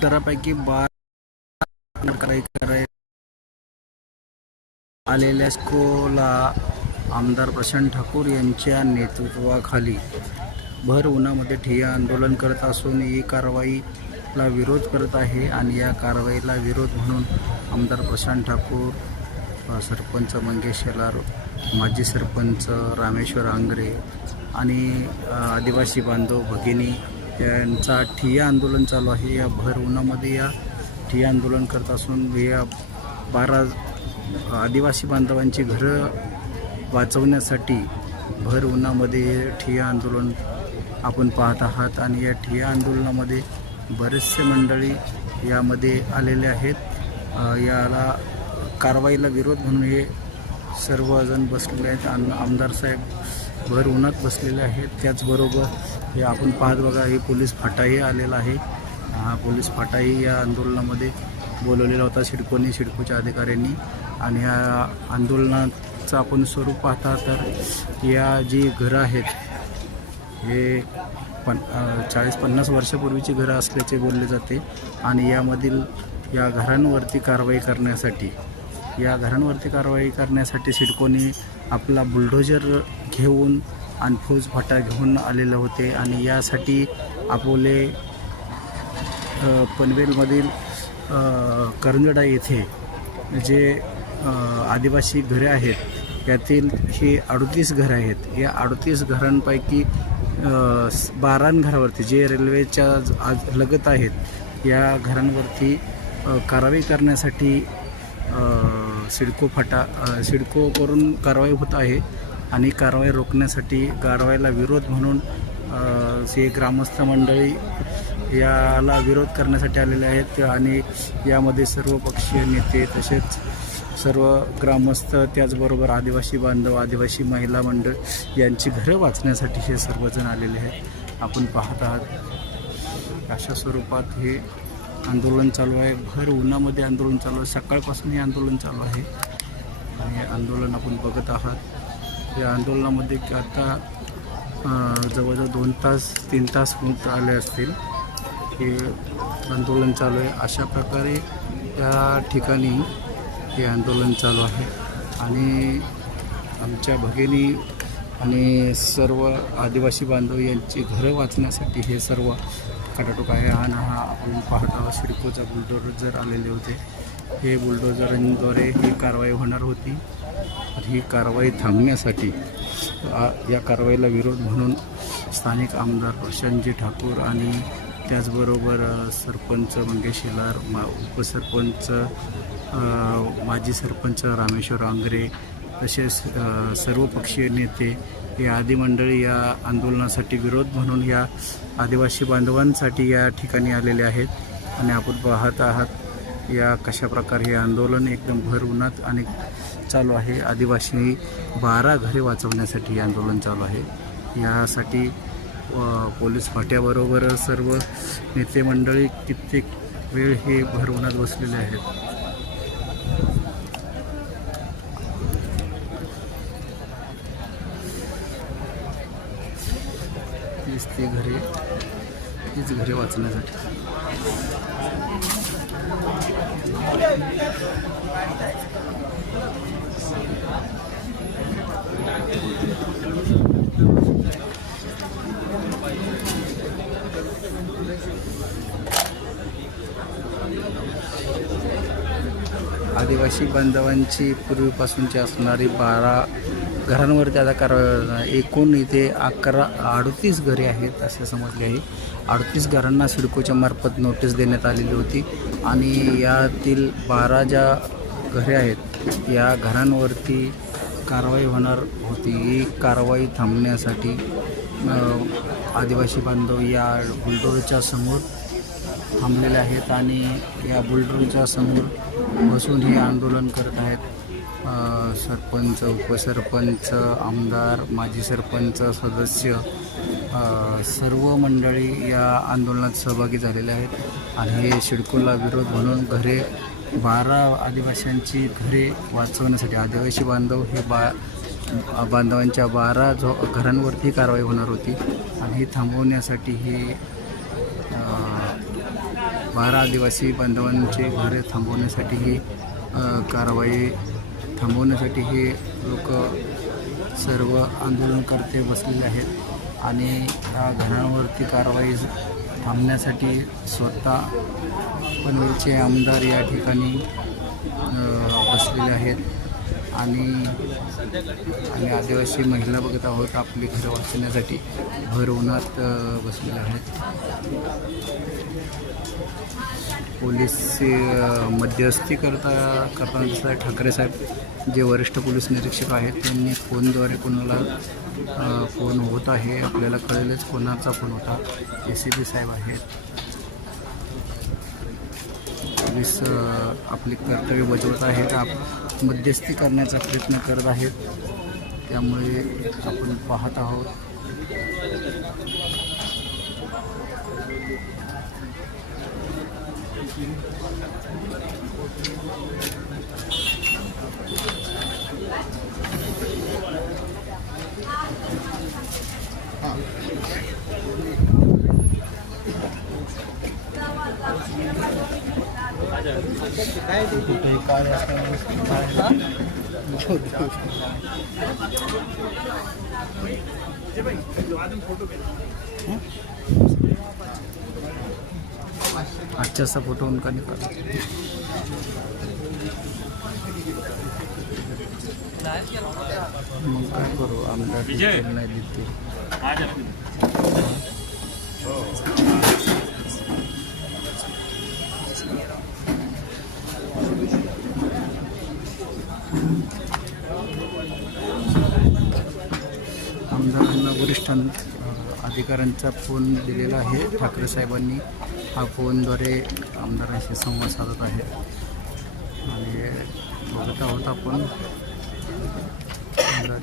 घरापैकी बारा कराय कराय आलेल्या स्कोला आमदार प्रशांत ठाकूर यांच्या नेतृत्वाखाली भर उन्हामध्ये ठिय्या आंदोलन करत असून ही कारवाईला विरोध करत आहे आणि या कारवाईला विरोध म्हणून आमदार प्रशांत ठाकूर सरपंच मंगेश शेलार माजी सरपंच रामेश्वर आंग्रे आणि आदिवासी बांधव भगिनी यांचा ठिय्या आंदोलन चालू आहे. या भर उन्हामध्ये या ठिय्या आंदोलन करत असून या बारा आदिवासी बांधवांची घरं वाचवण्यासाठी भर उन्हामध्ये ठिय्या आंदोलन आपण पाहत आहात आणि या ठिय्या आंदोलनामध्ये बरेचसे मंडळी यामध्ये आलेले आहेत. याला कारवाईला विरोध म्हणून हे सर्वजण बसलेले आहेत. आणि आमदार साहेब भर उन्हात बसलेले आहेत. त्याचबरोबर हे आपण पाहत बघा हे पोलीस फाटाही आलेला आहे. हा पोलीस फाटाही या आंदोलनामध्ये बोलवलेला होता सिडकोने सिडकोच्या अधिकाऱ्यांनी. आणि या आंदोलनाचं आपण स्वरूप पाहता तर या जी घरं आहेत हे पण चाळीस पन्नास वर्षापूर्वीची घरं असल्याचे बोलले जाते. आणि यामधील या घरांवरती कारवाई करण्यासाठी या घरांवरती कारवाई करण्यासाठी सिडकोनी आपला बुलडोजर घेऊन आणि फौजफाटा घेऊन आलेले होते. आणि यासाठी आपोले पनवेलमधील करंजडा येथे जे आदिवासी घरे आहेत यातील ही अडतीस घरं आहेत. या अडतीस घरांपैकी बारा घरावरती जे रेल्वेच्या आज लगत आहेत या घरांवरती कारवाई करण्यासाठी सिडको फाटा सिडकोवरून कारवाई होत आहे आणि कारवाई रोखण्यासाठी कारवाईला विरोध म्हणून जे ग्रामस्थ मंडळी याला विरोध करण्यासाठी आलेले आहेत आणि यामध्ये सर्व पक्षीय नेते तसेच सर्व ग्रामस्थ त्याचबरोबर आदिवासी बांधव आदिवासी महिला मंडळ यांची घरं वाचण्यासाठी हे सर्वजण आलेले आहेत. आपण पाहत आहात. अशा स्वरूपात हे आंदोलन चालू आहे. भर उन्हामध्ये आंदोलन चालू आहे. सकाळपासून हे आंदोलन चालू आहे. आणि हे आंदोलन आपण बघत आहात. या आंदोलनामध्ये आता जवळजवळ दोन तास तीन तास होत आले असतील. हे आंदोलन चालू आहे. अशा प्रकारे या ठिकाणी हे आंदोलन चालू आहे. आणि आमच्या भगिनी आणि सर्व आदिवासी बांधव यांची घरं वाचण्यासाठी हे सर्व खटाटोक आहे. आणि हा आपण पाहता सिडकोचा बुलडोजर आलेले होते. हे बुलडोजरांद्वारे ही कारवाई होणार होती. ही कारवाई थांबण्यासाठी या कारवाईला विरोध म्हणून स्थानिक आमदार प्रशांतजी ठाकूर आणि त्याचबरोबर सरपंच मंगेश शेलार मा उपसरपंच माजी सरपंच रामेश्वर आंग्रे तसेच सर्व पक्षीय नेते हे आदी मंडळी या आंदोलनासाठी विरोध म्हणून या आदिवासी बांधवांसाठी या ठिकाणी आलेले आहेत. आणि आपण पाहत आहात या कशा प्रकारे हे आंदोलन एकदम भर उन्हात आणि चालू आहे. आदिवासी बारा घरे वाचवण्यासाठी हे आंदोलन चालू आहे. यासाठी पोलीस फाट्याबरोबर सर्व नेते मंडळी कित्येक वेळ हे भर उन्हात बसलेले आहेत. दिसते घरे. तीच घरे वाचण्यासाठी. आदिवासी बांधवांची पूर्वीपासूनची असणारी बारा घरांवरती आता कारवाई एकूण इथे अकरा अडतीस घरे आहेत असे समजले आहे. अडतीस घरांना सिडकोच्या मार्फत नोटीस देण्यात आलेली होती आणि यातील बारा ज्या घरे आहेत या घरांवरती कारवाई होणार होती. ही कारवाई थांबण्यासाठी आदिवासी बांधव या बुलडोरच्या समोर थांबलेले आहेत आणि या बुलडोरच्या समोर बसून हे आंदोलन करत आहेत. सरपंच उपसरपंच आमदार माजी सरपंच सदस्य सर्व मंडळी या आंदोलनात सहभागी झालेले आहेत आणि हे शिडकोला विरोध म्हणून घरे बारा आदिवासींची घरे वाचवण्यासाठी आदिवासी बांधव हे बा बांधवांच्या बारा जो घरांवरती कारवाई होणार होती आणि हे थांबवण्यासाठी ही बारा आदिवासी बांधवांचे घरे थांबवण्यासाठी ही कारवाई थांबवण्यासाठी हे लोक सर्व आंदोलनकर्ते बसलेले आहेत आणि ह्या घरांवरती कारवाई थांबण्यासाठी स्वतः पनवेलचे आमदार या ठिकाणी बसलेले आहेत. आणि आम्ही आदिवासी महिला बघत आहोत आपली घरं वाचवण्यासाठी भर उन्हात बसलेल्या आहेत. पोलीस मध्यस्थी करता करताना दिसत आहे. ठाकरे साहेब जे वरिष्ठ पोलीस निरीक्षक आहेत त्यांनी फोनद्वारे कोणाला फोन होत आहे आपल्याला कळेलच कोणाचा फोन होता. ए सी पी साहेब आहेत. पोलीस आपले कर्तव्य बजावत आहेत आप मध्यस्थी करण्याचा प्रयत्न करत आहेत. त्यामुळे आपण पाहत आहोत. कुठे काय आजच्याचा फोटो उनका निकाल मग काय करू? आमदार विजय. नाही देते आमदारांना अधिकाऱ्यांचा फोन दिलेला आहे. ठाकरे साहेबांनी हा फोनद्वारे आमदारांशी संवाद साधत आहे. आणि बघत आहोत आपण. आमदार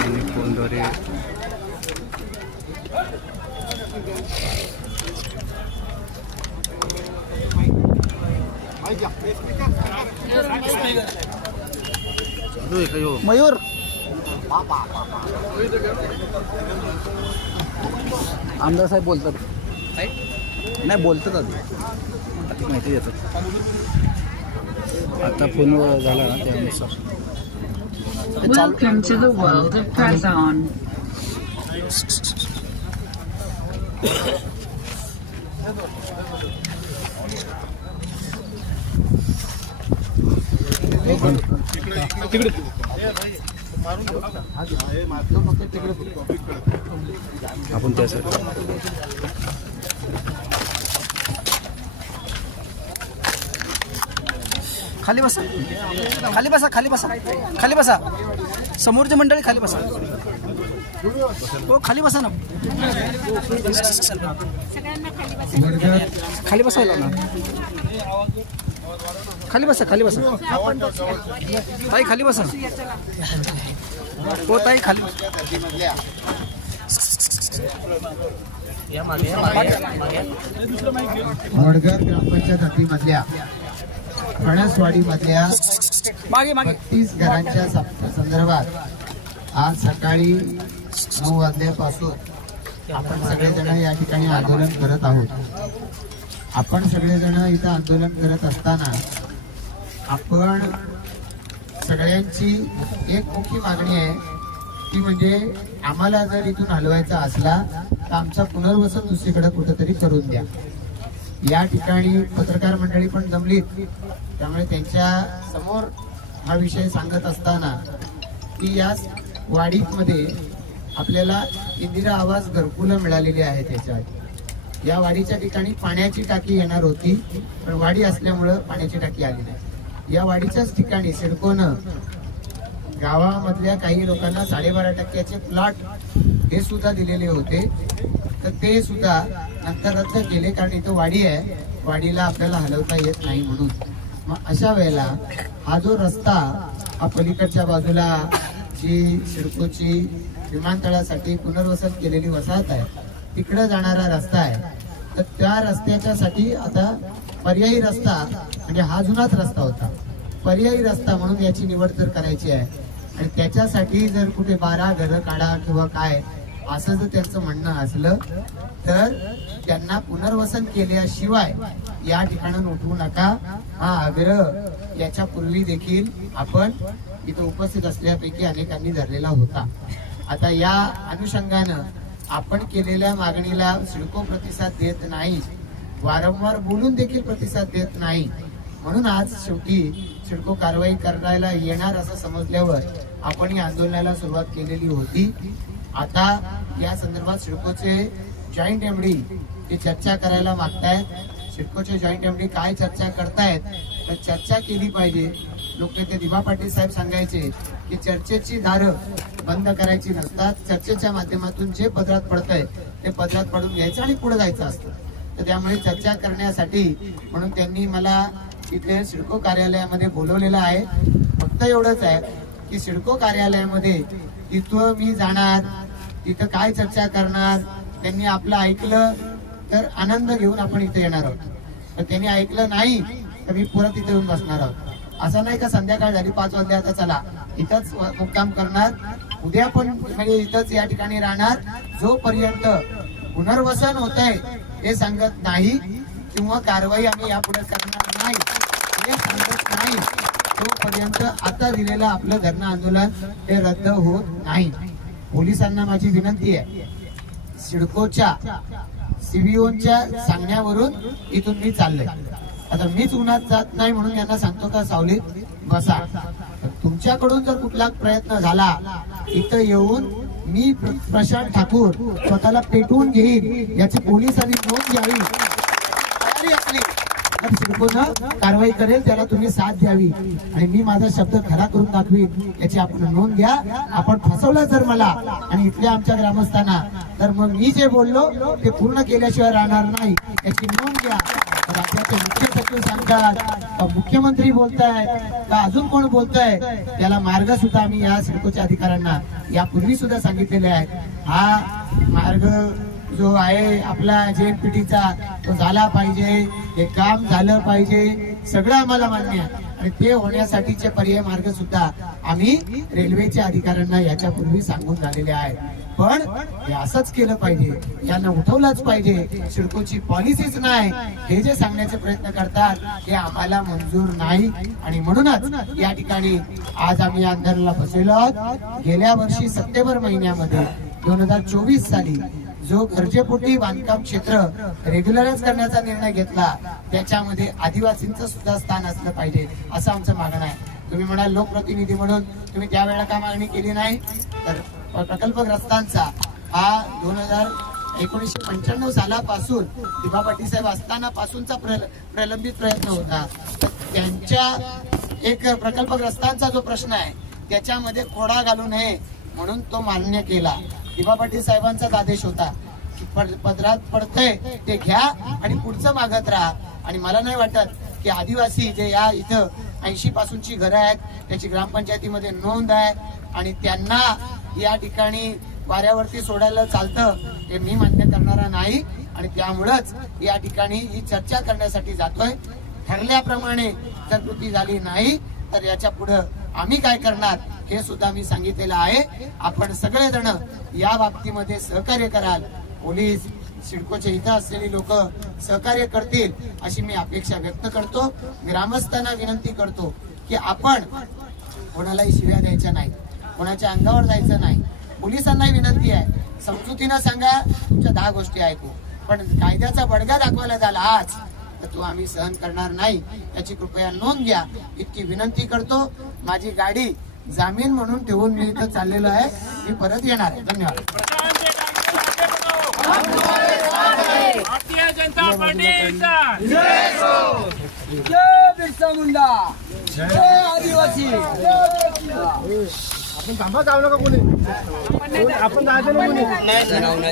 यांनी फोनद्वारे मयूर. आमदार साहेब बोलतात. नाही बोलतात आधी. माहिती देतात. आता फोन झाला ना त्यानुसार. Welcome आपण त्यासाठी खाली बसा. खाली बसा खाली बसा. खाली बसा. समोरची मंडळी खाली बसा. हो खाली बसा ना. खाली बसायला ना. खाली बसा खाली बसा. ताई खाली बसा. हो ताई खाली. वडगर ग्रामपंचायत हद्दीमधल्या फणसवाडी मधल्या मागे मागे. तीस घरांच्या संदर्भात आज सकाळी नऊ वाजल्यापासून आपण सगळेजण या ठिकाणी आंदोलन करत आहोत. आपण सगळेजण इथं आंदोलन करत असताना आपण सगळ्यांची एक मुख्य मागणी आहे ती म्हणजे आम्हाला जर इथून हलवायचा असला तर आमचा पुनर्वसन दुसरीकडे कुठेतरी करून द्या. या ठिकाणी पत्रकार मंडळी पण जमलीत. त्यामुळे त्यांच्यासमोर हा विषय सांगत असताना की या वाडीमध्ये आपल्याला इंदिरा आवास घरकुलं मिळालेली आहे त्याच्यात या वाडीच्या ठिकाणी पाण्याची टाकी येणार होती पण वाडी असल्यामुळं पाण्याची टाकी आली नाही. या वाडीच्याच ठिकाणी सिडकोनं गावामधल्या काही लोकांना साडेबारा टक्क्याचे प्लॉट हे सुद्धा दिलेले होते. तर ते सुद्धा नंतर रद्द केले कारण इथं वाडी आहे. वाडीला आपल्याला हलवता येत नाही म्हणून. मग अशा वेळेला हा जो रस्ता हा पलीकडच्या बाजूला जी सिडकोची विमानतळासाठी पुनर्वसन केलेली वसाहत आहे तिकडं जाणारा रस्ता आहे. तर त्या रस्त्याच्यासाठी आता पर्यायी रस्ता म्हणजे हा जुनाच रस्ता होता. पर्यायी रस्ता म्हणून याची निवड जर करायची आहे आणि त्याच्यासाठी जर कुठे बारा घरं काढा किंवा काय असं जर त्यांचं म्हणणं असलं तर त्यांना पुनर्वसन केल्याशिवाय या ठिकाणून उठवू नका. हा आग्रह याच्या पूर्वी देखील आपण इथं उपस्थित असल्यापैकी अनेकांनी धरलेला होता. आता या अनुषंगानं आपण केलेल्या मागणीला सिडको प्रतिसाद देत नाही. वारंवार बोलून देखील प्रतिसाद देत नाही. म्हणून आज शेवटी सिडको कारवाई करायला येणार असं समजल्यावर आपण या आंदोलनाला सुरुवात केलेली होती. आता या संदर्भात सिडकोचे जॉईंट एमडी ते चर्चा करायला मागतायत. सिडकोचे जॉईंट एमडी काय चर्चा करतायत तर चर्चा केली पाहिजे. लोकनेते दिवा पाटील साहेब सांगायचे की चर्चेची दारं बंद करायची नसतात. चर्चेच्या माध्यमातून जे पदरात पडतंय ते पदरात पडून घ्यायचं आणि पुढे जायचं असतं. तर त्यामुळे चर्चा करण्यासाठी म्हणून त्यांनी मला इथे सिडको कार्यालयामध्ये बोलवलेलं आहे. फक्त एवढंच आहे की सिडको कार्यालयामध्ये तिथं मी जाणार तिथं काय चर्चा करणार त्यांनी आपलं ऐकलं तर आनंद घेऊन आपण इथे येणार आहोत. तर त्यांनी ऐकलं नाही तर मी परत इथे येऊन बसणार आहोत. असं नाही का संध्याकाळ झाली पाच वाजले आता चला इथंच मुक्काम करणार. उद्या पण म्हणजे इथंच या ठिकाणी राहणार. जोपर्यंत पुनर्वसन होत आहे हे सांगत नाही किंवा कारवाई आम्ही यापुढे करणार नाही. हे सांगत नाही. तोपर्यंत आता दिलेलं आपलं धरणं आंदोलन हे रद्द होत नाही. पोलिसांना माझी विनंती आहे. सिडकोच्या सीबीओच्या सांगण्यावरून इथून मी चाललोय. आता मीच उन्हात जात नाही म्हणून यांना सांगतो का सावलीत बसा. तुमच्याकडून जर कुठला प्रयत्न झाला इथं येऊन मी प्रशांत ठाकूर स्वतःला पेटवून घेईन याची पोलिसांनी नोंद घ्यावी. तयारी असली तर कारवाई करेल त्याला तुम्ही साथ द्यावी. आणि मी माझा शब्द खरा करून दाखवीन याची आपण नोंद घ्या. आपण फसवलं जर मला आणि इथल्या आमच्या ग्रामस्थांना तर मग मी जे बोललो ते पूर्ण केल्याशिवाय राहणार नाही याची नोंद घ्या. राज्याचे मुख्य सचिव सांगतात मुख्यमंत्री बोलतायत. का अजून कोण बोलतंय? त्याला मार्ग सुद्धा आम्ही या सिडकोच्या अधिकाऱ्यांना यापूर्वी सुद्धा सांगितलेले आहेत. हा मार्ग जो आहे आपला जे जेएनपीटीचा तो झाला पाहिजे. हे काम झालं पाहिजे. सगळं आम्हाला मान्य आहे. आणि ते होण्यासाठीचे पर्याय मार्ग सुद्धा आम्ही रेल्वेच्या अधिकाऱ्यांना याच्यापूर्वी सांगून झालेले आहेत. पण हे असंच केलं पाहिजे. यांना उठवलंच पाहिजे. सिडकोची पॉलिसीच नाही. हे जे सांगण्याचे प्रयत्न करतात हे आम्हाला मंजूर नाही. आणि म्हणूनच या ठिकाणी आज आम्ही आंदोलनाला बसलेलो आहोत. गेल्या वर्षी सप्टेंबर महिन्यामध्ये दोन हजार चोवीस साली जो गरजेपोटी बांधकाम क्षेत्र रेग्युलराइज करण्याचा निर्णय घेतला त्याच्यामध्ये आदिवासींचं सुद्धा स्थान असलं पाहिजे असं आमचं मागणं आहे. तुम्ही म्हणाल लोकप्रतिनिधी म्हणून तुम्ही त्यावेळेला का मागणी केली नाही? तर प्रकल्पग्रस्तांचा. हा दोन हजार एकोणीसशे पंच्याण्णव सालापासून दिभा पाटील साहेब असताना पासूनचा प्रल- प्रलंबित प्रयत्न होता. त्यांच्या एक प्रकल्पग्रस्तांचा जो प्रश्न आहे त्याच्यामध्ये खोडा घालू नये म्हणून तो मान्य केला. दिभा पाटील साहेबांचाच आदेश होता पदरात पडतंय ते घ्या आणि पुढचं मागत राहा. आणि मला नाही वाटत की आदिवासी जे या इथं ऐंशी पासूनची घरं आहेत त्याची ग्रामपंचायतीमध्ये नोंद आहे आणि त्यांना या ठिकाणी वाऱ्यावरती सोडायला चालतं हे मी मान्य करणारा नाही. आणि त्यामुळंच या ठिकाणी ही चर्चा करण्यासाठी जातोय. ठरल्याप्रमाणे जर कृती झाली नाही तर याच्या पुढं आम्ही काय करणार हे सुद्धा मी सांगितलेलं आहे. आपण सगळेजण या बाबतीमध्ये सहकार्य कराल. पोलीस सिडकोचे इथं असलेली लोक सहकार्य करतील अशी मी अपेक्षा व्यक्त करतो. ग्रामस्थांना विनंती करतो की आपण कोणालाही शिव्या द्यायच्या नाही कोणाच्या अंगावर जायचं नाही. पोलिसांनाही विनंती आहे. समजुतीनं सांगा तुमच्या दहा गोष्टी ऐकू. पण कायद्याचा बडगा दाखवायला झाला आज तर तो आम्ही सहन करणार नाही. याची कृपया नोंद घ्या. इतकी विनंती करतो. माझी गाडी जामीन म्हणून ठेवून मी इथं चाललेलो आहे. मी परत येणार आहे. धन्यवाद. भारतीय जनता पार्टीचा जय बिरसा मुंडा जय आदिवासी